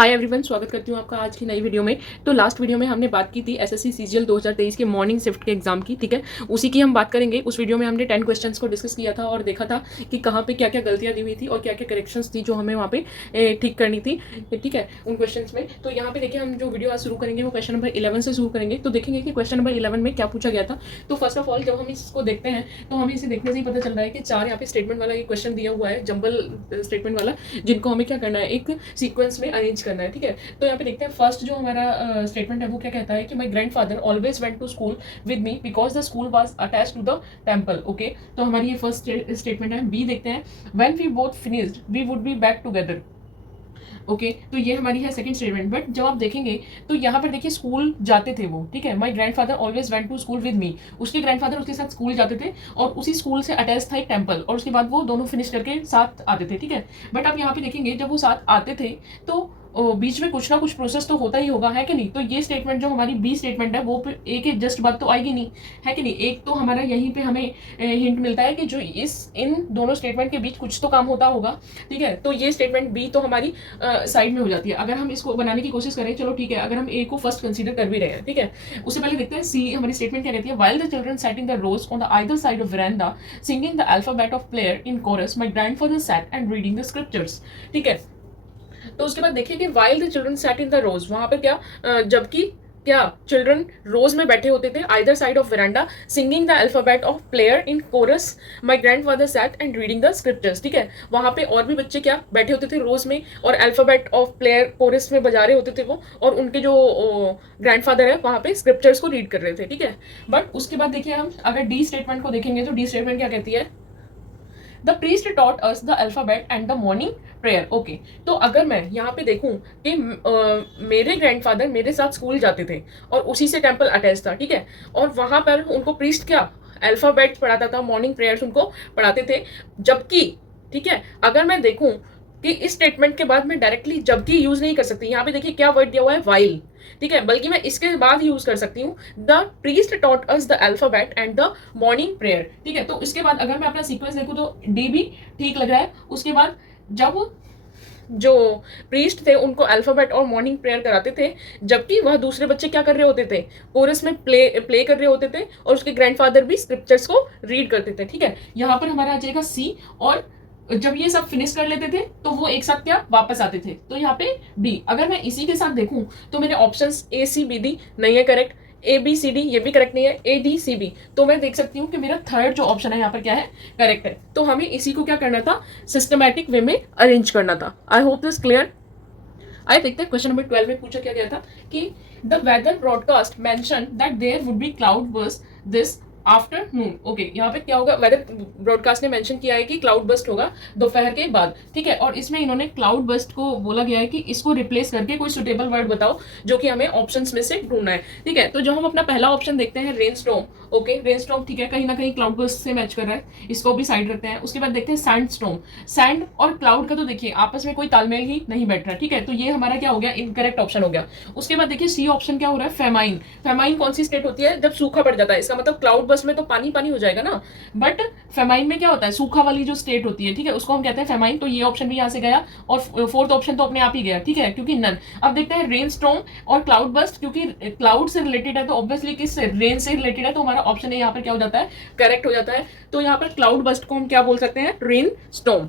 Hi everyone, स्वागत करती हूँ आपका आज की नई वीडियो में। तो लास्ट वीडियो में हमने बात की थी एसएससी सीजीएल 2023 के मॉर्निंग शिफ्ट के एग्जाम की, ठीक है। उसी की हम बात करेंगे। उस वीडियो में हमने 10 क्वेश्चंस को डिस्कस किया था और देखा था कि कहाँ पे क्या क्या गलतियाँ दी हुई थी और क्या क्या करेक्शंस थी जो हमें वहाँ पे ठीक करनी थी, ठीक है, उन क्वेश्चन में। तो यहाँ पे देखिए, हम जो वीडियो आज शुरू करेंगे वो क्वेश्चन नंबर 11 से शुरू करेंगे। तो देखेंगे कि क्वेश्चन नंबर 11 में क्या पूछा गया था। तो फर्स्ट ऑफ ऑल, जब हम इसको देखते हैं तो हमें इसे देखने से ही पता चल रहा है कि 4 यहाँ पे स्टेटमेंट वाला ये क्वेश्चन दिया हुआ है, जंबल स्टेटमेंट वाला, जिनको हमें क्या करना है, एक सीक्वेंस में अरेंज करना है, ठीक है। तो यहाँ पे देखते हैं फर्स्ट जो हमारा स्टेटमेंट है वो क्या कहता है कि my grandfather always went to school with me because the school was attached to the temple. Okay, तो हमारी ये फर्स्ट स्टेटमेंट है। बी देखते हैं, when we both finished we would be back together. Okay, तो ये हमारी है सेकंड स्टेटमेंट। बट जब आप देखेंगे तो यहाँ पर देखिए स्कूल जाते थे वो, ठीक है। My grandfather always went to school with me, उसके ग्रैंडफादर उसके साथ स्कूल जाते थे और उसी स्कूल से अटैच था एक टेम्पल, और उसके बाद वो दोनों फिनिश करके साथ आते थे, ठीक है। बट आप यहाँ पे देखेंगे जब वो साथ आते थे तो बीच में कुछ ना कुछ प्रोसेस तो होता ही होगा, है कि नहीं। तो ये स्टेटमेंट जो हमारी बी स्टेटमेंट है वो एक एक जस्ट बात तो आएगी नहीं, है कि नहीं। एक तो हमारा यहीं पे हमें हिंट मिलता है कि जो इन दोनों स्टेटमेंट के बीच कुछ तो काम होता होगा, ठीक है। तो ये स्टेटमेंट बी तो हमारी साइड में हो जाती है। अगर हम इसको बनाने की कोशिश करें, चलो ठीक है, अगर हम ए को फर्स्ट कंसीडर कर भी रहे हैं, ठीक है, उससे पहले देखते हैं सी हमारी स्टेटमेंट क्या कहती है। While the children sat in the rows on the either side of veranda singing the alphabet of player in chorus, my grandfather sat and reading the scriptures, ठीक है। तो उसके बाद देखिए कि while the children sat in the rows, वहां पर क्या, जबकि क्या चिल्ड्रन रोज में बैठे होते थे either side of veranda singing the alphabet of player in chorus, my grandfather sat and reading the scriptures, ठीक है। वहां पे और भी बच्चे क्या बैठे होते थे रोज में और अल्फाबेट ऑफ प्लेयर कोरस में बजा रहे होते थे वो, और उनके जो ग्रैंडफादर है वहां पे स्क्रिप्चर्स को रीड कर रहे थे, ठीक है। बट उसके बाद देखिए, हम अगर डी स्टेटमेंट को देखेंगे तो डी स्टेटमेंट क्या कहती है। The priest taught us the alphabet and the morning prayer. Okay, तो अगर मैं यहाँ पे देखूं कि मेरे ग्रैंडफादर मेरे साथ स्कूल जाते थे और उसी से टेम्पल अटैच था, ठीक है, और वहां पर उनको प्रीस्ट क्या अल्फाबेट पढ़ाता था, मॉर्निंग प्रेयर्स उनको पढ़ाते थे, जबकि, ठीक है, अगर मैं देखूं कि इस स्टेटमेंट के बाद मैं डायरेक्टली जबकि यूज नहीं कर सकती। यहाँ पे देखिए क्या वर्ड दिया हुआ है, वाइल, ठीक है, बल्कि मैं इसके बाद यूज कर सकती हूँ the priest taught us the alphabet and the morning prayer, ठीक है। तो इसके बाद अगर मैं अपना सीक्वेंस देखूँ तो डी भी ठीक लग रहा है। उसके बाद जब जो प्रीस्ट थे उनको अल्फाबेट और मॉर्निंग प्रेयर कराते थे, जबकि वह दूसरे बच्चे क्या कर रहे होते थे, कोरस में प्ले कर रहे होते थे, और उसके ग्रैंडफादर भी स्क्रिप्चर्स को रीड करते थे, ठीक है। यहाँ पर हमारा आ जाएगा सी, और जब ये सब फिनिश कर लेते थे तो वो एक साथ क्या वापस आते थे, तो यहाँ पे बी। अगर मैं इसी के साथ देखूं तो मेरे options A C B D नहीं है correct, A B C D ये भी करेक्ट नहीं है, ए डी सी बी, तो मैं देख सकती हूँ कि मेरा थर्ड जो ऑप्शन है यहाँ पर क्या है, करेक्ट है। तो हमें इसी को क्या करना था, सिस्टमैटिक वे में अरेंज करना था। आई होप दिस क्लियर। आइए देखते हैं क्वेश्चन नंबर 12 में पूछा क्या गया था कि the weather broadcast mention that there would be cloud burst this afternoon. Okay, यहाँ पे क्या होगा, वेदर ब्रॉडकास्ट ने मेंशन किया है कि क्लाउड बस्ट होगा दोपहर के बाद, ठीक है। और इसमें इन्होंने क्लाउड बस्ट को बोला गया है कि इसको रिप्लेस करके कोई सुटेबल वर्ड बताओ जो कि हमें ऑप्शंस में से ढूंढना है, ठीक है। तो जो हम अपना पहला ऑप्शन देखते हैं rain storm, okay, rain storm ठीक है, कहीं ना कहीं क्लाउड बस्ट से मैच कर रहा है, इसको भी साइड रखते हैं। उसके बाद देखते हैं सैंड स्टॉर्म। सैंड और क्लाउड का तो देखिए आपस में कोई तालमेल ही नहीं बैठ रहा, ठीक है, तो ये हमारा क्या हो गया, इनकरेक्ट ऑप्शन हो गया। उसके बाद देखिए सी ऑप्शन क्या हो रहा है, फेमाइन। फेमाइन कौन सी स्टेट होती है, जब सूखा पड़ जाता है, इसका मतलब क्लाउड बस्ट में तो पानी पानी हो जाएगा ना, बट फेमाइन में क्या होता है, सूखा वाली जो स्टेट होती है, ठीक है, उसको हम कहते हैं फेमाइन। तो ये ऑप्शन भी यहाँ से गया, और फोर्थ ऑप्शन तो अपने आप ही गया, ठीक है, क्योंकि नन। अब देखते हैं रेन स्टॉर्म और क्लाउड बस्ट, क्योंकि क्लाउड से रिलेटेड है तो ऑब्वियसली किस रेन से रिलेटेड है, तो हमारा ऑप्शन यहाँ पर क्या हो जाता है, करेक्ट हो जाता है। तो यहाँ पर क्लाउड बस्ट को हम क्या बोल सकते हैं, रेन स्टॉर्म।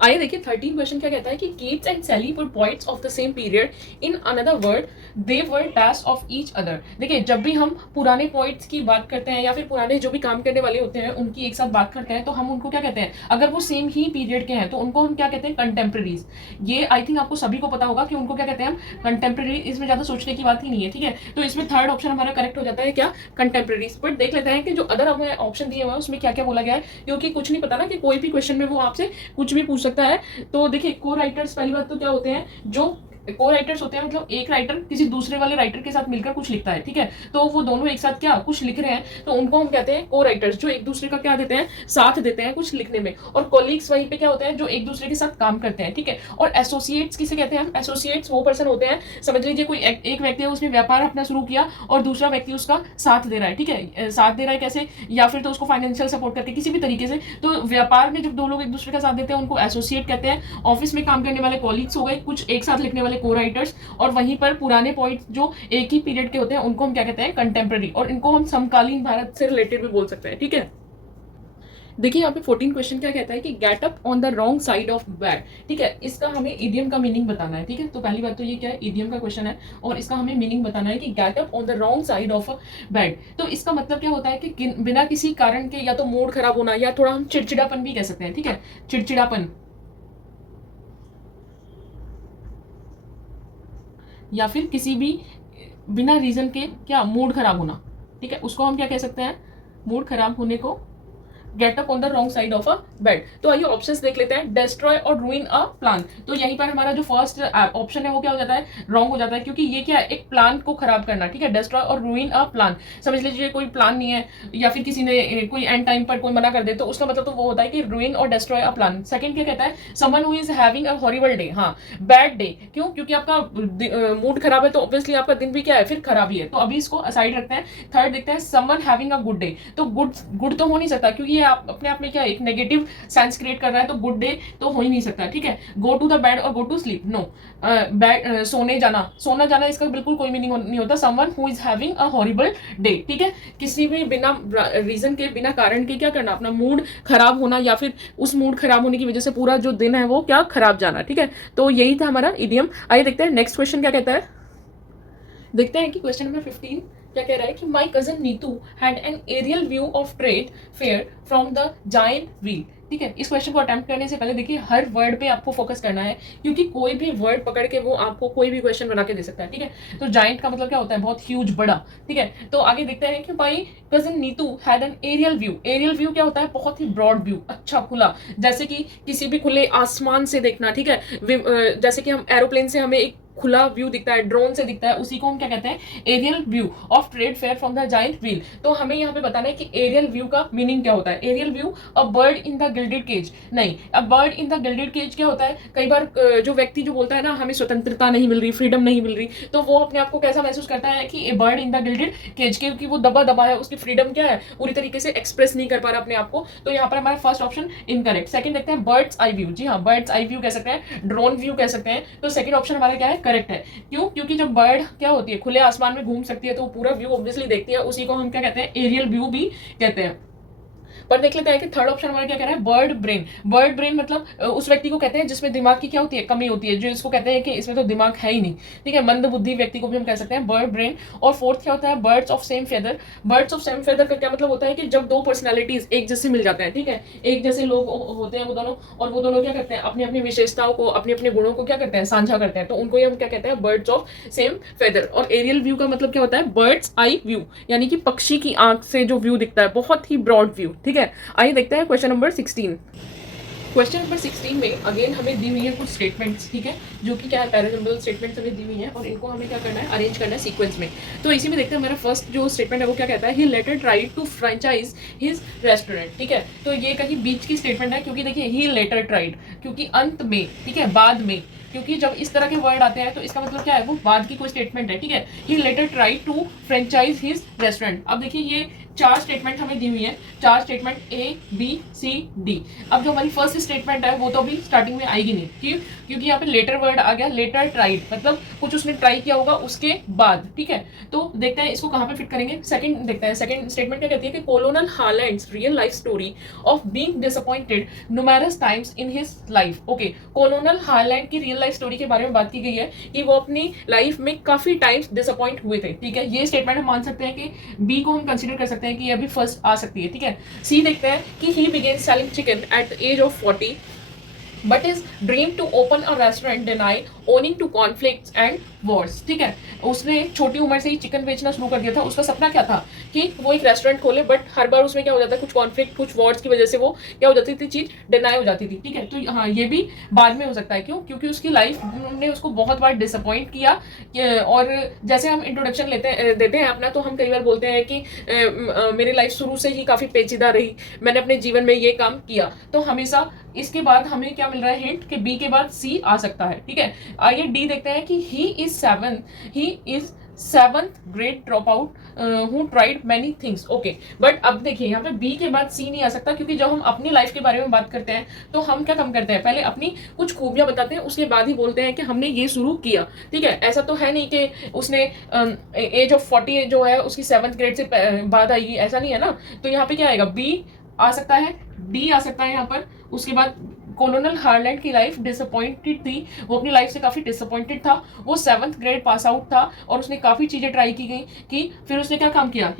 आइए देखिए 13 क्वेश्चन क्या कहता है कि Keats and Shelley were poets of the same period, in another word they were dash of each other. देखिए जब भी हम पुराने पोइट्स की बात करते हैं या फिर पुराने जो भी काम करने वाले होते हैं उनकी एक साथ बात करते हैं, तो हम उनको क्या कहते हैं, अगर वो सेम ही पीरियड के हैं तो उनको हम क्या कहते हैं, कंटेम्प्रेरीज। ये आई थिंक आपको सभी को पता होगा कि उनको क्या कहते हैं हम, कंटेम्प्रेरी। इसमें ज्यादा सोचने की बात ही नहीं है, ठीक है। तो इसमें थर्ड ऑप्शन हमारा करेक्ट हो जाता है क्या, कंटेम्प्रेरीज। बट देख लेते हैं कि जो अदर हमें ऑप्शन दिए हुए हैं उसमें क्या क्या बोला गया है, क्योंकि कुछ नहीं पता ना कि कोई भी क्वेश्चन में वो आपसे कुछ भी पूछ सकता है। तो देखिए को राइटर्स पहली बात तो क्या होते हैं, जो को राइटर्स होते हैं मतलब एक राइटर किसी दूसरे वाले राइटर के साथ मिलकर कुछ लिखता है, ठीक है, तो वो दोनों एक साथ क्या कुछ लिख रहे हैं, तो उनको हम कहते हैं को राइटर्स, जो एक दूसरे का क्या देते हैं, साथ देते हैं कुछ लिखने में। और कोलीग्स वहीं पे क्या होते हैं, जो एक दूसरे के साथ काम करते हैं, ठीक है। और एसोसिएट्स किसे कहते हैं हम, एसोसिएट्स वो पर्सन होते हैं, समझ लीजिए कोई एक व्यक्ति है, उसने व्यापार अपना शुरू किया और दूसरा व्यक्ति उसका साथ दे रहा है, ठीक है, साथ दे रहा है कैसे, या फिर तो उसको फाइनेंशियल सपोर्ट करके किसी भी तरीके से। तो व्यापार में जब दो लोग एक दूसरे का साथ देते हैं उनको एसोसिएट कहते हैं। ऑफिस में काम करने वाले कॉलीग्स हो गए, कुछ एक साथ लिखने वाले को राइटर्स, और वहीं पर पुराने पॉइंट जो एक ही पीरियड के होते हैं उनको हम क्या कहते हैं, कंटेम्प्रेरी, और इनको हम समकालीन भारत से रिलेटेड भी बोल सकते हैं, ठीक है। देखिए यहाँ पे 14 क्वेश्चन क्या कहता है कि get up on the wrong side of bed, ठीक है, इसका हमें इडियम का मीनिंग बताना है, ठीक है। तो पहली बात तो ये क्या है, इडियम का क्वेश्चन है और इसका हमें मीनिंग बताना है कि get up on the wrong side of bed. तो इसका मतलब क्या होता है कि बिना किसी कारण के या तो मूड खराब होना, या थोड़ा हम चिड़चिड़ापन भी कह सकते हैं, ठीक है, चिड़चिड़ापन, या फिर किसी भी बिना रीजन के क्या मूड खराब होना, ठीक है, उसको हम क्या कह सकते हैं, मूड खराब होने को get up on the wrong side of a bed. तो आइए ऑप्शंस देख लेते हैं, डिस्ट्रॉय और रूइन अ प्लान। तो यहीं पर हमारा जो फर्स्ट ऑप्शन है वो क्या हो जाता है, रॉन्ग हो जाता है, क्योंकि ये क्या है, एक प्लान को खराब करना, ठीक है, डिस्ट्रॉय और रूइन अ प्लान। समझ लीजिए कोई प्लान नहीं है या फिर किसी ने कोई एंड टाइम पर कोई मना कर दे, तो उसका मतलब तो वो होता है कि रूइन और डिस्ट्रॉय अ प्लान। सेकंड क्या कहता है, someone who is having a horrible day, हाँ बैड डे, क्यों, क्योंकि आपका मूड खराब है तो ऑब्वियसली आपका दिन भी क्या है, फिर खराब ही है, तो अभी इसको असाइड रखते हैं। थर्ड देखते हैं, someone having a good day, तो गुड तो हो नहीं सकता, क्योंकि ये आप अपने आप में क्या एक नेगेटिव सेंस क्रिएट कर रहा है, तो गुड डे तो हो ही नहीं सकता, ठीक है। गो टू द बेड और go to sleep, no, bed सोने जाना इसका बिल्कुल कोई मीनिंग नहीं होता। Someone who is having a horrible day, ठीक है, किसी भी बिना रीजन के, बिना कारण के क्या करना, अपना मूड खराब होना, या फिर उस मूड खराब होने की वजह से पूरा जो दिन है वो क्या खराब जाना, ठीक है। तो यही था हमारा इडियम। आइए देखते हैं नेक्स्ट क्वेश्चन क्या कहता है। देखते हैं कि क्वेश्चन नंबर 15 क्या कह रहा है कि my cousin Neetu had an aerial view of trade fair from the giant wheel, ठीक है। इस क्वेश्चन को अटेम्प्ट करने से पहले देखिए हर वर्ड पे आपको फोकस करना है, क्योंकि कोई भी वर्ड पकड़ के वो आपको कोई भी क्वेश्चन बना के दे सकता है, ठीक है। तो जायंट का मतलब क्या होता है, बहुत ह्यूज, बड़ा, ठीक है। तो आगे देखते हैं कि भाई cousin Neetu had an aerial view. Aerial view क्या होता है, बहुत ही ब्रॉड व्यू, अच्छा खुला, जैसे कि किसी भी खुले आसमान से देखना, ठीक है, जैसे कि हम एरोप्लेन से हमें एक खुला व्यू दिखता है, ड्रोन से दिखता है, उसी को हम क्या कहते हैं, aerial view of trade fair from the giant wheel. तो हमें यहाँ पे बताना है कि एरियल व्यू का मीनिंग क्या होता है। Aerial view, a bird in the gilded cage, नहीं, a bird in the gilded cage क्या होता है, कई बार जो व्यक्ति जो बोलता है ना हमें स्वतंत्रता नहीं मिल रही, फ्रीडम नहीं मिल रही, तो वो अपने आप को कैसा महसूस करता है कि a bird in the gilded cage, क्योंकि वो दबा दबा है, उसकी फ्रीडम क्या है, पूरी तरीके से एक्सप्रेस नहीं कर पा रहा अपने आप को। तो यहाँ पर हमारा फर्स्ट ऑप्शन इनकरेक्ट। सेकंड देखते हैं, बर्ड्स आई व्यू, जी हाँ, बर्ड्स आई व्यू कह सकते हैं, ड्रोन व्यू कह सकते हैं, तो सेकंड ऑप्शन हमारा क्या है, करेक्ट है। क्यों, क्योंकि जब बर्ड क्या होती है, खुले आसमान में घूम सकती है, तो पूरा व्यू ऑब्वियसली देखती है, उसी को हम क्या कहते हैं, एरियल व्यू भी कहते हैं। पर देख लेते हैं कि थर्ड ऑप्शन हमारा क्या कह रहा है, बर्ड ब्रेन। बर्ड ब्रेन मतलब उस व्यक्ति को कहते हैं जिसमें दिमाग की क्या होती है, कमी होती है, जो इसको कहते हैं कि इसमें तो दिमाग है ही नहीं, ठीक है, मंद बुद्धि व्यक्ति को भी हम कह सकते हैं बर्ड ब्रेन। और फोर्थ क्या होता है, birds of same feather. Birds of same feather का क्या मतलब होता है कि जब दो पर्सनैलिटीज एक जैसे मिल जाते हैं, ठीक है, एक जैसे लोग होते हैं वो दोनों, और वो दोनों क्या करते हैं, अपनी अपनी विशेषताओं को, अपने अपने गुणों को क्या करते हैं, साझा करते हैं, तो उनको हम क्या कहते हैं, बर्ड्स ऑफ सेम फेदर। और एरियल व्यू का मतलब क्या होता है, बर्ड्स आई व्यू, यानी कि पक्षी की आंख से जो व्यू दिखता है, बहुत ही ब्रॉड व्यू, ठीक है। आइए देखते हैं क्वेश्चन नंबर 16। क्वेश्चन नंबर 16 में अगेन हमें दी हुई है कुछ स्टेटमेंट्स, ठीक है, जो कि क्या है, पैराजम्बल स्टेटमेंट्स हमें दी हुई है, और इनको हमें क्या करना है, अरेंज करना है सीक्वेंस में। तो इसी में देखते हैं हमारा फर्स्ट जो स्टेटमेंट है वो क्या कहता है, he later tried to franchise his restaurant, ठीक है। तो ये कहीं बीच की स्टेटमेंट है, क्योंकि देखिए ही लेटर ट्राइड, क्योंकि अंत में, ठीक है, बाद में, क्योंकि जब इस तरह के वर्ड आते हैं तो इसका मतलब क्या है, वो बाद की कोई स्टेटमेंट है, ठीक है। He later tried to franchise his restaurant. अब देखिए ये चार स्टेटमेंट हमें दी हुई है, चार statement A B C D. अब जो हमारी फर्स्ट स्टेटमेंट है वो तो अभी स्टार्टिंग में आएगी नहीं, क्यों, क्योंकि यहाँ पे लेटर वर्ड आ गया, लेटर ट्राइड मतलब कुछ उसने ट्राई किया होगा उसके बाद, ठीक है। तो देखते हैं इसको कहाँ पे फिट करेंगे। सेकंड देखते हैं, सेकंड स्टेटमेंट क्या कहती है कि Colonel Holland's real life story of being disappointed numerous times in his life. Okay, Colonel Holland की रियल लाइफ स्टोरी के बारे में बात की गई है कि वो अपनी लाइफ में काफी टाइम्स डिसअपॉइंट हुए थे, ठीक है। ये स्टेटमेंट हम मान सकते हैं कि बी को हम कंसिडर कर सकते हैं कि ये अभी फर्स्ट आ सकती है, ठीक है। सी देखते हैं कि he began selling chicken at the age of 40 but his dream to open a restaurant deny owing to conflicts and wars, ठीक है। उसने छोटी उम्र से ही चिकन बेचना शुरू कर दिया था। उसका सपना क्या था कि वो एक रेस्टोरेंट खोले, बट हर बार उसमें क्या हो जाता है, कुछ कॉन्फ्लिक्ट, कुछ वॉर्स की वजह से वो क्या हो जाती थी, चीज डिनाई हो जाती थी, ठीक है। तो हाँ, ये भी बाद में हो सकता है। क्यों? क्योंकि उसकी लाइफ ने उसको बहुत बार डिसअपॉइंट किया। और जैसे हम इंट्रोडक्शन देते हैं अपना, तो हम कई बार बोलते हैं कि मेरी लाइफ शुरू से ही काफ़ी पेचीदा रही, मैंने अपने जीवन में ये काम किया। तो हमेशा इसके बाद हमें क्या मिल रहा है, हिंट कि बी के बाद सी आ सकता है, ठीक है। आइए डी देखते हैं कि he is seventh grade drop out who tried many things. Okay, but अब देखिए यहाँ पे बी के बाद सी नहीं आ सकता, क्योंकि जब हम अपनी लाइफ के बारे में बात करते हैं तो हम क्या कम करते हैं, पहले अपनी कुछ खूबियां बताते हैं, उसके बाद ही बोलते हैं कि हमने ये शुरू किया, ठीक है। ऐसा तो है नहीं कि उसने एज ऑफ 40 जो है उसकी 7th ग्रेड से बाद आएगी, ऐसा नहीं है ना। तो यहाँ पे क्या आएगा, बी आ सकता है, डी आ सकता है यहाँ पर। उसके बाद कॉलोनल हार्लैंड की लाइफ डिसअपॉइंटेड थी, वो अपनी लाइफ से काफ़ी डिसअपॉइंटेड था। वो 7th ग्रेड पास आउट था और उसने काफ़ी चीज़ें ट्राई की गई कि फिर उसने क्या काम किया,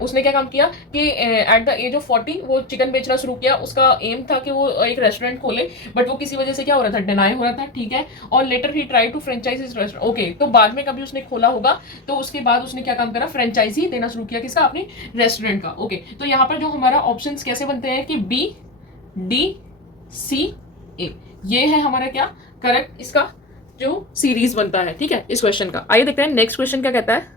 उसने क्या काम किया कि एट द एज ऑफ 40 वो चिकन बेचना शुरू किया। उसका एम था कि वो एक रेस्टोरेंट खोले, बट वो किसी वजह से क्या हो रहा था, डिनाई हो रहा था, ठीक है। और later he try to franchise इस रेस्टोरेंट। ओके, तो बाद में कभी उसने खोला होगा, तो उसके बाद उसने क्या काम करा, फ्रेंचाइजी देना शुरू किया, किसका, अपने रेस्टोरेंट का। ओके, तो यहाँ पर जो हमारा ऑप्शन कैसे बनते हैं कि बी, डी, सी, ए, ये है हमारा क्या करेक्ट इसका जो सीरीज बनता है, ठीक है, इस क्वेश्चन का। आइए देखते हैं नेक्स्ट क्वेश्चन क्या कहता है।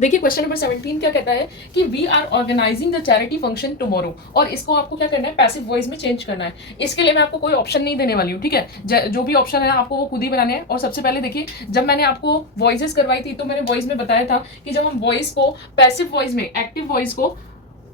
देखिए क्वेश्चन नंबर 17 क्या कहता है कि we are organising the charity function tomorrow, और इसको आपको क्या करना है, पैसिव वॉइस में चेंज करना है। इसके लिए मैं आपको कोई ऑप्शन नहीं देने वाली हूँ, ठीक है। जो भी ऑप्शन है आपको वो खुद ही बनाने हैं। और सबसे पहले देखिए, जब मैंने आपको वॉइसेस करवाई थी तो मैंने वॉइस में बताया था कि जब हम वॉइस को पैसिव वॉइस में, एक्टिव वॉइस को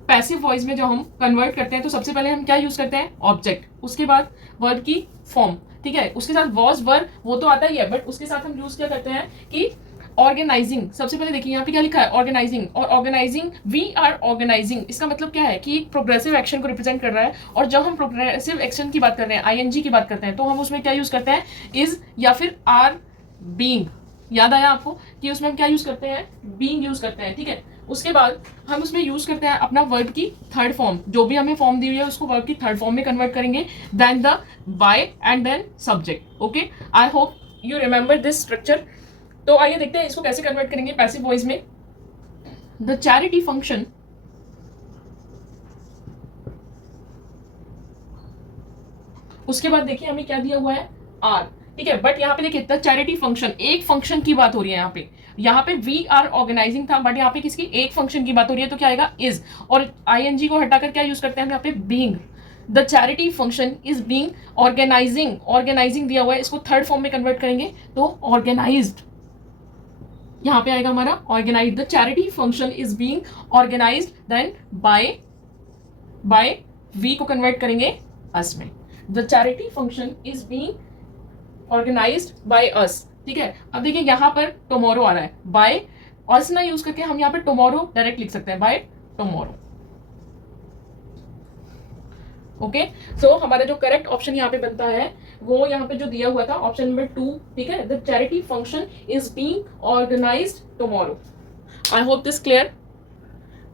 पैसिव वॉइस में जब हम कन्वर्ट करते हैं तो सबसे पहले हम क्या यूज करते हैं, ऑब्जेक्ट, उसके बाद वर्ब की फॉर्म, ठीक है, उसके साथ वॉज वर्ब वो तो आता ही है, बट उसके साथ हम यूज क्या करते हैं कि ऑर्गेनाइजिंग। सबसे पहले देखिए यहाँ पे क्या लिखा है, ऑर्गेनाइजिंग। और ऑर्गेनाइजिंग, वी आर ऑर्गेनाइजिंग, इसका मतलब क्या है कि एक प्रोग्रेसिव एक्शन को रिप्रेजेंट कर रहा है। और जब हम प्रोग्रेसिव एक्शन की बात कर रहे हैं, आईएनजी की बात करते हैं, तो हम उसमें क्या यूज करते हैं, इज या फिर आर बीइंग। याद आया आपको कि उसमें हम क्या यूज करते हैं, बीइंग यूज करते हैं, ठीक है। उसके बाद हम उसमें यूज करते हैं अपना वर्ब की थर्ड फॉर्म, जो भी हमें फॉर्म दी हुई है उसको वर्ब की थर्ड फॉर्म में कन्वर्ट करेंगे, then the, by and then subject. Okay, I hope you remember this structure. तो आइए देखते हैं इसको कैसे कन्वर्ट करेंगे पैसिव वॉइस में। द चैरिटी फंक्शन, उसके बाद देखिए हमें क्या दिया हुआ है, आर, ठीक है। बट यहाँ पे देखिए द चैरिटी फंक्शन, एक फंक्शन की बात हो रही है यहाँ पे वी आर ऑर्गेनाइजिंग था, बट यहाँ पे किसकी, एक फंक्शन की बात हो रही है, तो क्या आएगा, इज। और आईएनजी को हटाकर क्या यूज करते हैं हम यहाँ पे, being. The charity function is being organising, organising दिया हुआ है, इसको थर्ड फॉर्म में कन्वर्ट करेंगे तो ऑर्गेनाइज्ड, यहाँ पे आएगा हमारा organise. The charity function is being organised, then by we को कन्वर्ट करेंगे अस में। The charity function is being organised by us, ठीक है। अब देखिए यहाँ पर टुमारो आ रहा है, बाय अस ना यूज करके हम यहाँ पे टुमारो डायरेक्ट लिख सकते हैं, बाय टुमारो। ओके, सो हमारा जो करेक्ट ऑप्शन यहाँ पे बनता है वो यहाँ पे जो दिया हुआ था ऑप्शन नंबर 2, ठीक है। The charity function is being organised tomorrow. I hope this clear.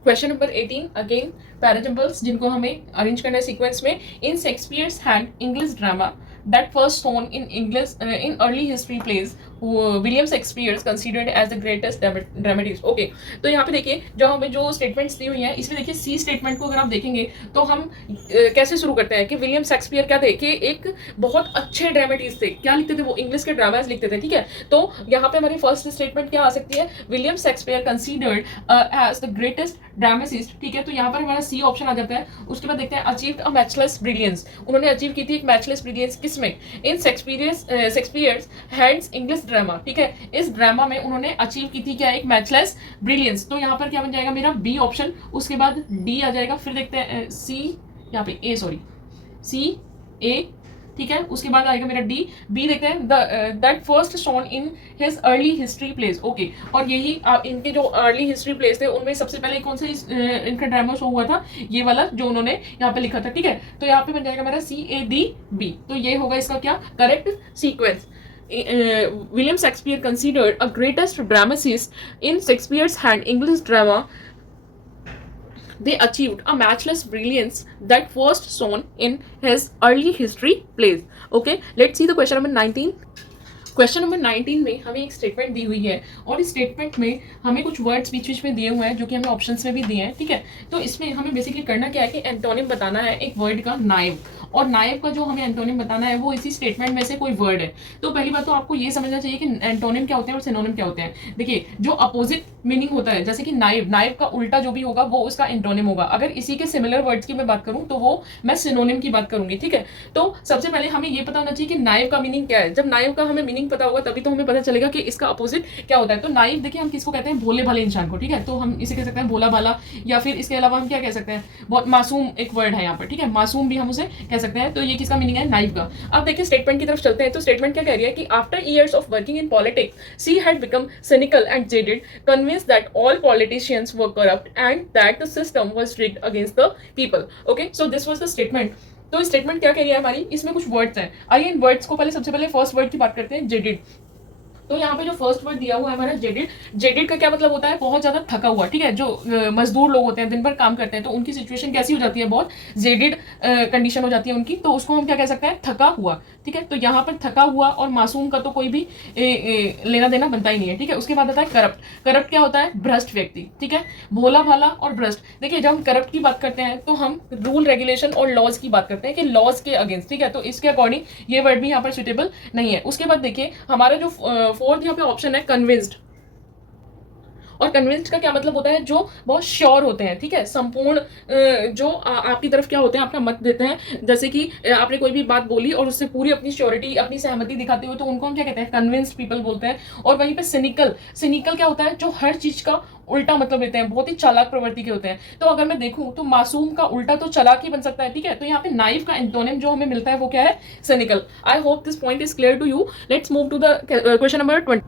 Question number 18 again parajumbles, जिनको हमें अरेंज करना है सीक्वेंस में। In Shakespeare's hand English drama that first shown in English in early history plays, William Shakespeare is considered as the greatest dramatist. Okay, तो यहाँ पे देखिए जो हमें जो स्टेटमेंट्स दी हुई हैं, इसमें देखिए सी स्टेटमेंट को अगर आप देखेंगे तो हम कैसे शुरू करते हैं कि विलियम शेक्सपियर क्या थे कि एक बहुत अच्छे ड्रामेटिस्ट थे। क्या लिखते थे वो, इंग्लिश के ड्रामाज लिखते थे, ठीक है। तो यहाँ पे हमारी फर्स्ट स्टेटमेंट क्या आ सकती है, William Shakespeare considered as the greatest dramatist, ठीक है। तो यहाँ पर हमारा सी ऑप्शन आ जाता है। उसके बाद देखते हैं अचीव्ड अ मैचलेस ब्रिलियंस, उन्होंने अचीव की थी एक मैचलेस ब्रिलियंस किसमें, in Shakespeare's hands English drama, ठीक है। इस ड्रामा में उन्होंने अचीव की थी क्या, एक मैचलेस ब्रिलियंस। तो यहाँ पर क्या बन जाएगा मेरा बी ऑप्शन, उसके बाद डी आ जाएगा, फिर देखते हैं सी, यहाँ पे ए, सॉरी सी ए, ठीक है। उसके बाद आएगा मेरा डी, बी देखते हैं that first shown in his early history place. Okay, और यही इनके जो अर्ली हिस्ट्री प्लेस थे उनमें सबसे पहले कौन सा इनका ड्रामा शो हुआ था, ये वाला जो उन्होंने यहाँ पे लिखा था, ठीक है। तो यहाँ पे बन जाएगा मेरा सी ए डी बी। तो ये होगा इसका क्या correct sequence. William Shakespeare considered a greatest dramatist in Shakespeare's hand English drama they achieved a matchless brilliance that first shone in his early history plays. Okay, let's see the question number 19. Question number 19 में हमें एक statement दी हुई है और इस statement में हमें कुछ वर्ड्स बीच बीच में दिए हुए हैं जो कि हमें ऑप्शंस में भी दिए हैं, ठीक है। तो इसमें हमें बेसिकली करना क्या है कि एंटोनिम बताना है एक वर्ड का नाइव, और नाइव का जो हमें एंटोनिम बताना है वो इसी स्टेटमेंट में से कोई वर्ड है। तो पहली बात तो आपको ये समझना चाहिए कि एंटोनिम क्या होते हैं और सिनोनिम क्या होते हैं। देखिए, जो अपोजिट मीनिंग होता है, जैसे कि नाइव, नाइव का उल्टा जो भी होगा वो उसका एंटोनिम होगा। अगर इसी के सिमिलर वर्ड्स की मैं बात करूं तो वो मैं सिनोनिम की बात करूंगी, ठीक है। तो सबसे पहले हमें ये पता होना चाहिए कि नाइव का मीनिंग क्या है। जब नाइव का हमें मीनिंग पता होगा तभी तो हमें पता चलेगा कि इसका अपोजिट क्या होता है। तो नाइव देखिए हम किसको कहते हैं, भोले भाले इंसान को, ठीक है। तो हम इसे कह सकते हैं भोला भाला, या फिर इसके अलावा हम क्या कह सकते हैं, बहुत मासूम एक वर्ड है यहाँ पर, ठीक है, मासूम भी हम उसे कह सकते हैं। तो ये किसका मीनिंग है, नाइव का। अब देखिए स्टेटमेंट की तरफ चलते हैं। तो स्टेटमेंट क्या कह रही है कि after years of working in politics she had become cynical and jaded, convinced that all politicians were corrupt and that the system was rigged against the people. Okay, so this was the statement. तो statement क्या कह रही है हमारी, इसमें कुछ words हैं। आइए इन वर्ड्स को पहले सबसे पहले फर्स्ट वर्ड की बात करते हैं, जेडिड। तो यहाँ पे जो फर्स्ट वर्ड दिया हुआ है हमारा जेडिड, जेडिड का क्या मतलब होता है, बहुत ज्यादा थका हुआ, ठीक है। जो मजदूर लोग होते हैं दिन भर काम करते हैं तो उनकी सिचुएशन कैसी हो जाती है, बहुत जेडिड कंडीशन हो जाती है उनकी, तो उसको हम क्या कह सकते हैं, थका हुआ, ठीक है। तो यहाँ पर थका हुआ और मासूम का तो कोई भी लेना देना बनता ही नहीं है, ठीक है। उसके बाद आता है करप्ट। करप्ट क्या होता है, भ्रष्ट व्यक्ति, ठीक है। भोला भाला और भ्रष्ट, देखिए जब हम करप्ट की बात करते हैं तो हम रूल रेगुलेशन और लॉज की बात करते हैं कि लॉज के अगेंस्ट, ठीक है। तो इसके अकॉर्डिंग ये वर्ड भी यहाँ पर सुटेबल नहीं है। उसके बाद देखिए हमारा जो फोर्थ यहाँ पे ऑप्शन है कन्विंस्ड, और कन्विंस्ड का क्या मतलब होता है, जो बहुत श्योर होते हैं, ठीक है। संपूर्ण जो आपकी तरफ क्या होते हैं, आपका मत देते हैं। जैसे कि आपने कोई भी बात बोली और उससे पूरी अपनी श्योरिटी, अपनी सहमति दिखाते हुए, तो उनको हम क्या कहते हैं, कन्विंस्ड पीपल बोलते हैं। और वहीं पे सिनिकल, सिनिकल क्या होता है, जो हर चीज का उल्टा मतलब लेते हैं, बहुत ही चालाक प्रवृत्ति के होते हैं। तो अगर मैं देखूं तो मासूम का उल्टा तो चालाक ही बन सकता है, ठीक है। तो यहाँ पे नाइव का एंटोनिम जो हमें मिलता है वो क्या है, cynical. I hope this point is clear to you. Let's move to the question number 20।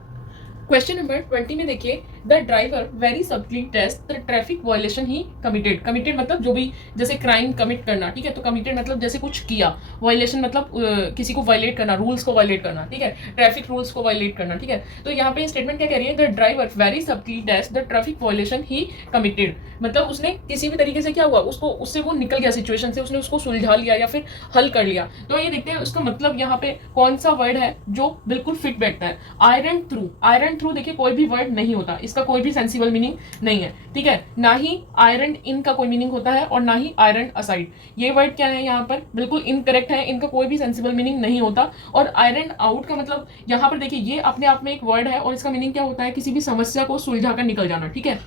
Question number 20 में देखिए, the driver very subtly test the traffic violation he committed. Committed मतलब जो भी, जैसे क्राइम कमिट करना, ठीक है। तो कमिटेड मतलब जैसे कुछ किया, वायलेशन मतलब किसी को वायलेट करना, रूल्स को वायलेट करना, ठीक है, ट्रैफिक रूल्स को वायलेट करना, ठीक है। तो यहाँ पे स्टेटमेंट क्या कह रही है, the driver very subtly test the traffic violation he committed, मतलब उसने किसी भी तरीके से क्या हुआ, उसको उससे वो निकल गया सिचुएशन से, उसने उसको सुलझा लिया या फिर हल कर लिया। तो ये देखते हैं उसका मतलब यहाँ पे कौन सा वर्ड है जो बिल्कुल फिट बैठता है। आयरन थ्रू, आयरन थ्रू देखिए कोई भी वर्ड नहीं होता, इसका कोई भी सेंसिबल मीनिंग नहीं है, ठीक है। ना ही आयरन इन का कोई मीनिंग होता है और ना ही आयरन असाइड। ये वर्ड क्या है, यहाँ पर बिल्कुल इनकरेक्ट है, इनका कोई भी सेंसिबल मीनिंग नहीं होता। और आयरन आउट का मतलब यहाँ पर देखिए, ये अपने आप में एक वर्ड है और इसका मीनिंग क्या होता है, किसी भी समस्या को सुलझा कर निकल जाना, ठीक है।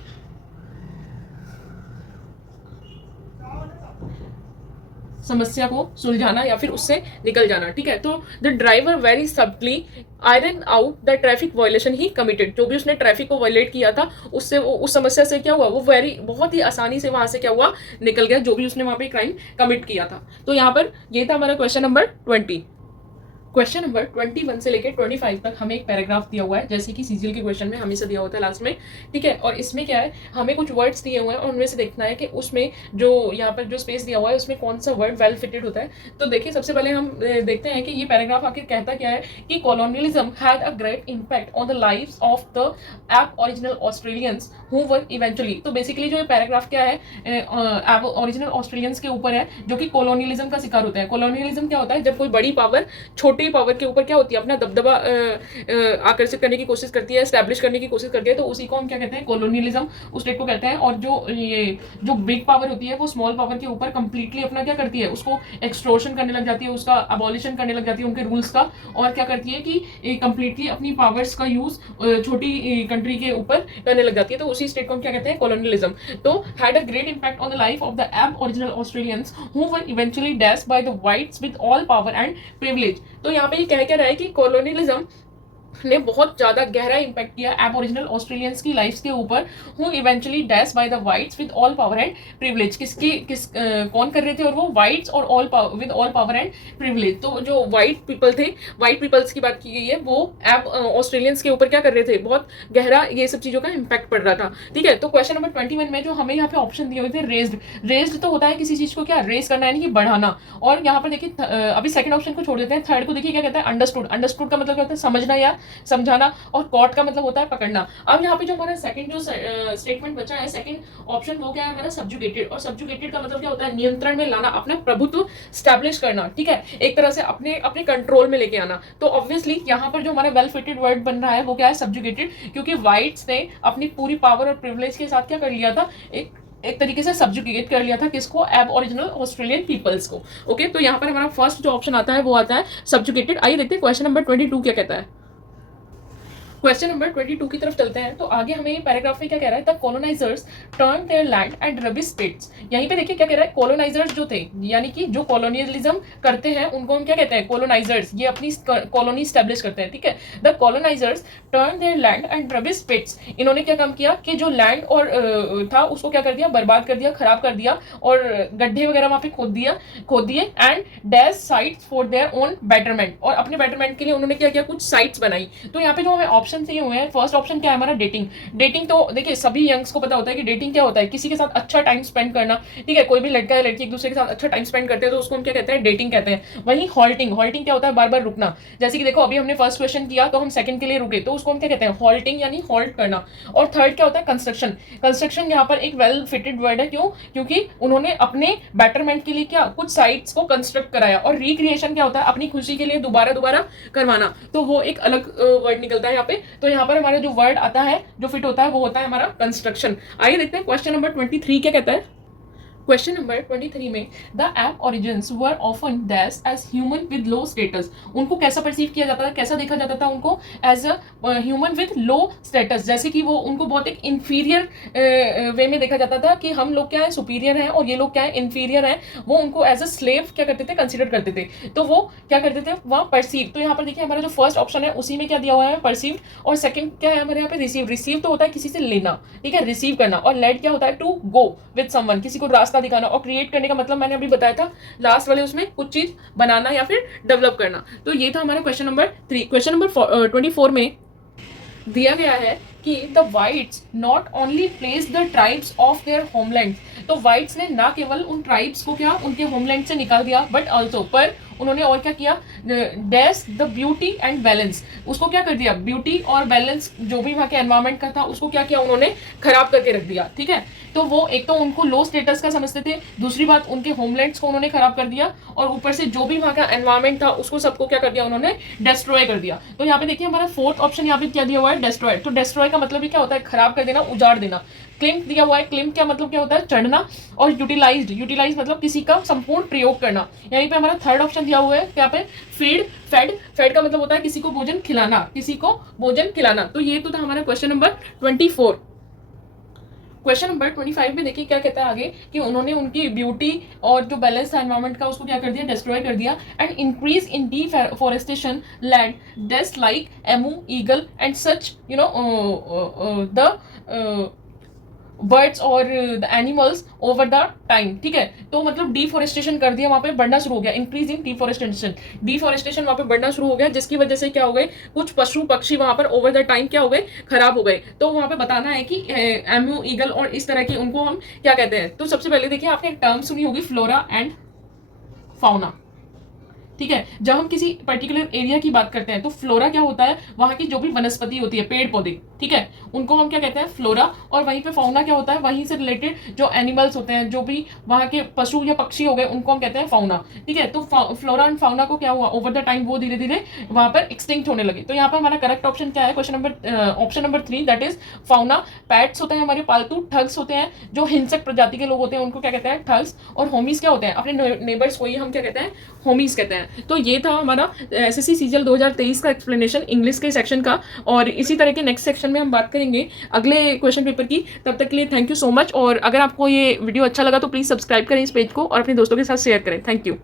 समस्या को सुलझाना या फिर उससे निकल जाना, ठीक है। तो the driver very subtly iron out the traffic violation he committed, जो भी उसने ट्रैफिक को वायलेट किया था उससे, उस समस्या से क्या हुआ, वो बहुत ही आसानी से वहां से क्या हुआ, निकल गया, जो भी उसने वहां पे क्राइम कमिट किया था। तो यहाँ पर ये था हमारा क्वेश्चन नंबर 20। क्वेश्चन नंबर 21 से लेकर 25 तक हमें एक पैराग्राफ दिया हुआ है, जैसे कि सीजीएल के क्वेश्चन में हमेशा दिया होता है लास्ट में, ठीक है। और इसमें क्या है, हमें कुछ वर्ड्स दिए हुए हैं और उनमें से देखना है कि उसमें जो यहाँ पर जो स्पेस दिया हुआ है उसमें कौन सा वर्ड वेल फिटेड होता है। तो देखिए सबसे पहले हम देखते हैं कि ये पैराग्राफ आखिर कहता क्या है, कि colonialism had a great impact on the lives of the Aboriginal Australians who were eventually. तो बेसिकली जो ये पैराग्राफ क्या है, एबओरिजिनल ऑस्ट्रेलियंस के ऊपर है जो कि कॉलोनियलिज्म का शिकार होता है। कॉलोनियलिज्म क्या होता है, जब कोई बड़ी पावर छोटी पावर के ऊपर क्या होती है, अपना दबदबा आकर्षित करने की कोशिश करती है, एस्टैब्लिश करने की कोशिश करती है, तो उसी को हम क्या कहते हैं, कॉलोनियलिज्म उस स्टेट को कहते हैं। और जो बिग पावर होती है वो स्मॉल पावर के ऊपर कंप्लीटली अपना क्या करती है, उसको एक्सट्रोशन करने लग जाती है, उसका अबॉलिशन करने लग जाती है उनके रूल्स का, और क्या करती है कि कंप्लीटली अपनी पावर्स का यूज छोटी कंट्री के ऊपर करने लग जाती है। तो उसी स्टेट को हम क्या कहते हैं, कॉलोनियलिज्म। तो had a great impact on the life of the Aboriginal Australians who were eventually dashed by the whites with all power and privilege. तो यहाँ पे कह रहा है कि कॉलोनियलिज्म ने बहुत ज्यादा गहरा इंपैक्ट किया एबओरिजिनल ऑस्ट्रेलियंस की लाइफ के ऊपर, who eventually dash by the whites with all power and privilege. कौन कर रहे थे, और वो व्हाइट्स और with all power and privilege. तो जो व्हाइट पीपल थे, व्हाइट पीपल्स की बात की गई है, वो ऑस्ट्रेलियंस के ऊपर क्या कर रहे थे, बहुत गहरा ये सब चीजों का इंपैक्ट पड़ रहा था, ठीक है। तो क्वेश्चन नंबर 21 में जो हमें यहाँ पे ऑप्शन दिए हुए थे, रेज्ड। रेज्ड तो होता है किसी चीज को क्या रेज करना, यानी कि बढ़ाना। और यहाँ पर देखिए अभी सेकंड ऑप्शन को छोड़ देते हैं, थर्ड को देखिए क्या कहता है, अंडरस्टूड। अंडरस्टूड का मतलब क्या होता है, समझना या समझाना, और कॉट का मतलब होता है पकड़ना। अब यहाँ पे जो हमारा सेकंड जो स्टेटमेंट बचा है, सेकंड ऑप्शन, वो क्या है हमारा सब्जुगेटेड। और सब्जुगेटेड का मतलब क्या होता है, नियंत्रण में लाना, अपना प्रभुत्व स्टैब्लिश करना, ठीक है, एक तरह से अपने अपने कंट्रोल में लेके आना। तो ऑब्वियसली यहाँ पर जो हमारा वेल फिटेड वर्ड बन रहा है वो क्या है, सब्जुगेटेड, क्योंकि व्हाइट्स ने अपनी पूरी पावर और प्रिविलेज के साथ क्या कर लिया था, एक तरीके से सब्जुगेट कर लिया था किसको, एब ओरिजिनल ऑस्ट्रेलियन पीपल्स को। ओके, तो यहाँ पर हमारा फर्स्ट जो ऑप्शन आता है वो आता है सब्जुगेटेड। आइए देखते हैं क्वेश्चन नंबर 22 क्या कहता है। क्वेश्चन नंबर 22 की तरफ चलते हैं। तो आगे हमें पैराग्राफ में क्या कह रहा है, the colonisers turn their land and rubbish pits. यहीं पे देखिए क्या कह रहा है, कॉलोनाइजर्स जो थे, यानी कि जो कॉलोनियलिज्म करते हैं उनको हम क्या कहते हैं, कॉलोनाइजर्स। ये अपनी कॉलोनी स्टैब्लिश करते हैं, ठीक है। The colonisers turn their land and rubbish pits. इन्होंने क्या काम किया कि जो लैंड और था उसको क्या कर दिया, बर्बाद कर दिया, खराब कर दिया, और गड्ढे वगैरह वहां पे खोद दिए and dash sites for their own betterment. और अपने बेटरमेंट के लिए उन्होंने क्या किया, कुछ साइट्स बनाई। तो यहाँ पे जो हमें ऑप्शन चाहिए हुए हैं, फर्स्ट ऑप्शन क्या है हमारा, डेटिंग। डेटिंग तो देखिए सभी यंग्स को पता होता है कि डेटिंग क्या होता है, किसी के साथ अच्छा टाइम स्पेंड करना, ठीक है। कोई भी लड़का या लड़की एक दूसरे के साथ अच्छा टाइम स्पेंड करते हैं तो उसको हम क्या कहते हैं, डेटिंग कहते हैं। वहीं हॉल्टिंग, हॉल्टिंग क्या होता है, बार बार रुकना। जैसे कि देखो अभी हमने फर्स्ट क्वेश्चन किया तो हम सेकंड के लिए रुके, तो उसको हम क्या कहते हैं, हॉल्टिंग, यानी हॉल्ट करना। और थर्ड क्या होता है, कंस्ट्रक्शन। कंस्ट्रक्शन यहाँ पर एक वेल फिटेड वर्ड है, क्यों, क्योंकि उन्होंने अपने बेटरमेंट के लिए क्या, कुछ साइट्स को कंस्ट्रक्ट कराया। और रिक्रिएशन क्या होता है, अपनी खुशी के लिए दोबारा करवाना, तो वो एक अलग वर्ड निकलता है यहाँ पे। तो यहाँ पर हमारा जो वर्ड आता है जो फिट होता है वो होता है हमारा कंस्ट्रक्शन। आइए देखते हैं क्वेश्चन नंबर 23 क्या कहता है। क्वेश्चन नंबर 23 में, the ape origins were often dash as human with low status. उनको कैसा परसीव किया जाता था, कैसा देखा जाता था उनको, as a human with low status, जैसे कि वो उनको बहुत एक इंफीरियर वे में देखा जाता था कि हम लोग क्या है, सुपीरियर हैं और ये लोग क्या है, इंफीरियर हैं। वो उनको एज अ स्लेव क्या करते थे, कंसिडर करते थे। तो वो क्या करते थे, वहाँ परसीव। तो यहाँ पर देखिए हमारा जो फर्स्ट ऑप्शन है उसी में क्या दिया हुआ है, परसीव। और सेकंड क्या है हमारे यहाँ पे, रिसीव। रिसीव तो होता है किसी से लेना, ठीक है, रिसीव करना। और लेट क्या होता है, टू गो विद समवन, किसी को रास्ता दिखाना। और क्रिएट करने का मतलब मैंने अभी बताया था लास्ट वाले उसमें, कुछ चीज बनाना या फिर डेवलप करना। तो ये था हमारा क्वेश्चन नंबर 3। क्वेश्चन नंबर 24 में दिया गया है कि the whites not only place the tribes of their homeland. तो वाइट्स ने ना केवल उन ट्राइब्स को क्या उनके होमलैंड से निकाल दिया, बट ऑल्सो पर उन्होंने और क्या किया, dash the beauty and balance. उसको क्या कर दिया, ब्यूटी और बैलेंस जो भी वहाँ के एनवायरमेंट का था उसको क्या किया उन्होंने, खराब करके रख दिया, ठीक है। तो वो एक तो उनको लो स्टेटस का समझते थे, दूसरी बात उनके होमलैंड्स को उन्होंने खराब कर दिया, और ऊपर से जो भी वहाँ का एनवायरमेंट था उसको सबको क्या कर दिया उन्होंने, डिस्ट्रॉय कर दिया। तो यहाँ पे देखिए हमारा फोर्थ ऑप्शन यहाँ पे क्या दिया हुआ है, डिस्ट्रॉय। तो डिस्ट्रॉय का मतलब क्या होता है, खराब कर देना, उजाड़ देना। क्लिम्प दिया हुआ है, क्लिम्प क्या मतलब क्या होता है, चढ़ना। और यूटिलाइज्ड, यूटिलाइज मतलब किसी का संपूर्ण प्रयोग करना। यहीं पे हमारा थर्ड ऑप्शन दिया हुआ है क्या पे, फीड, फेड। फेड का मतलब होता है किसी को भोजन खिलाना, किसी को भोजन खिलाना। तो ये तो था हमारा क्वेश्चन नंबर 24। क्वेश्चन नंबर 25 में देखिए क्या कहता है आगे, कि उन्होंने उनकी ब्यूटी और जो बैलेंस था एनवायरमेंट का उसको क्या कर दिया, डिस्ट्रॉय कर दिया। And increase in deforestation land dest like emu, eagle and such you know the birds और the animals over the time, ठीक है। तो मतलब डिफॉरेस्टेशन कर दिया, वहां पे बढ़ना शुरू हो गया, इंक्रीज इन डिफॉरेस्टेशन। डिफॉरेस्टेशन वहां पे बढ़ना शुरू हो गया, जिसकी वजह से क्या हो गए, कुछ पशु पक्षी वहां पर ओवर द टाइम क्या हो गए, खराब हो गए। तो वहां पे बताना है कि एम्यू, ईगल और इस तरह की उनको हम क्या कहते हैं। तो सबसे पहले देखिए आपने एक टर्म सुनी होगी, फ्लोरा एंड फाउना, ठीक है। जब हम किसी पर्टिकुलर एरिया की बात करते हैं तो फ्लोरा क्या होता है, वहां की जो भी वनस्पति होती है, पेड़ पौधे, ठीक है, उनको हम क्या कहते हैं, फ्लोरा। और वहीं पे फाउना क्या होता है, वहीं से रिलेटेड जो एनिमल्स होते हैं, जो भी वहां के पशु या पक्षी हो गए, उनको हम कहते हैं फाउना, ठीक है। तो फ्लोरा एंड फाउना को क्या हुआ, ओवर द टाइम वो धीरे धीरे वहां पर एक्सटिंक्ट होने लगे। तो यहाँ पर हमारा करेक्ट ऑप्शन क्या है, question number option number 3, that is fauna. Pets होते हैं हमारे पालतू, ठग्स होते हैं जो हिंसक प्रजाति के लोग होते हैं, उनको क्या कहते हैं, ठग्स। और होमीज क्या होते हैं, अपने नेबर्स को ही हम क्या कहते हैं, होमीज कहते हैं। तो ये था हमारा एसएससी सीजीएल 2023 का एक्सप्लेनेशन इंग्लिश के सेक्शन का। और इसी तरह के नेक्स्ट सेक्शन में हम बात करेंगे अगले क्वेश्चन पेपर की। तब तक के लिए थैंक यू सो मच। और अगर आपको ये वीडियो अच्छा लगा तो प्लीज़ सब्सक्राइब करें इस पेज को और अपने दोस्तों के साथ शेयर करें। Thank you.